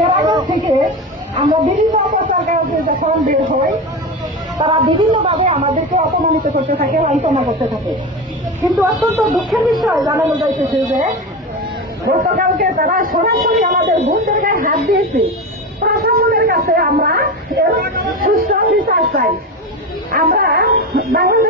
এর আগে থেকে আমরা বিভিন্ন অপসরকারকে যখন বের হই তারা বিভিন্নভাবে আমাদেরকে অপমানিত করতে থাকে, লাঞ্ছনা করতে থাকে। কিন্তু অত্যন্ত দুঃখের বিষয় জানানো যাইতেছে যে গতকালকে তারা সরাসরি আমাদের বোনদের গায়ে হাত দিয়েছে। প্রশাসনের কাছে আমরা এর সুষ্ঠু বিচার চাই। আমরা বাংলাদেশ